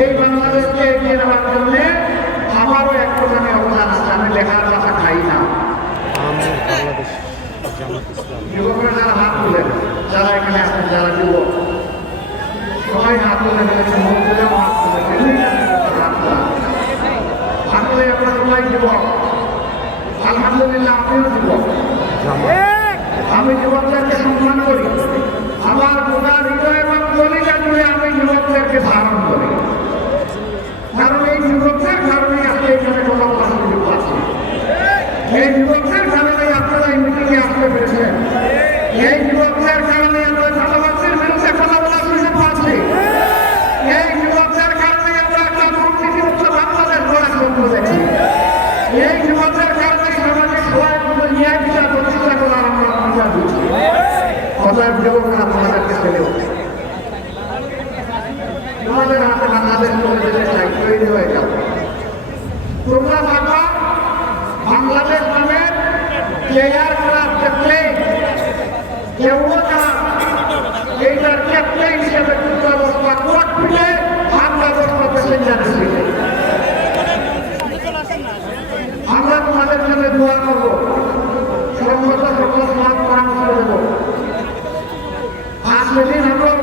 এই বাংলাদেশকে এগিয়ে নেওয়ার জন্য আমারও একটুখানি অবদান আছে। আমি লেখার ভাষা খাই না। যুবকরা যারা হাত তুলেন যারা এখানে আছেন যারা যুবক সবাই হাত তুলে নিয়েছে মন তুলেও হাত তোলা। হাত তুলে আমরা সবাই যুবক। আলহামদুলিল্লাহ আমিও যুবক। আমি যুবকদেরকে সম্মান করি আমার গোটা হৃদয় এবং কলিজা জুড়ে আমি যুবকদেরকে ধারণ করি কারণ এই যুবকদের কারণে আজকে এখানে কথা বলার সুযোগ আছে এই যুবকদের কারণে আপনারা এই মিটিংয়ে আসতে পেরেছেন এই যুবকদের কারণে আমরা চাঁদাবাসের বিরুদ্ধে কথা বলার সুযোগ পাচ্ছি এই যুবকদের কারণে আমরা একটা দুর্নীতিমুক্ত বাংলাদেশ দেখি এই যুবকদের কারণে সমাজে সবাই মতো ন্যায় বিচার প্রতিষ্ঠা করার আমরা অঙ্গীকার দিচ্ছি অতএব আপনাদেরকে ছেড়ে উঠে। তোমাদের চলে যেতে চাই তৈরি হয়ে যাও। তোমরা ভাববা বাংলাদেশ নামের প্লেয়ার ক্লাব প্লেন কেউ না। করে দোয়া করব। সমস্ত সকল সমাজ পরামর্শ দেব আজ সেদিন আমরা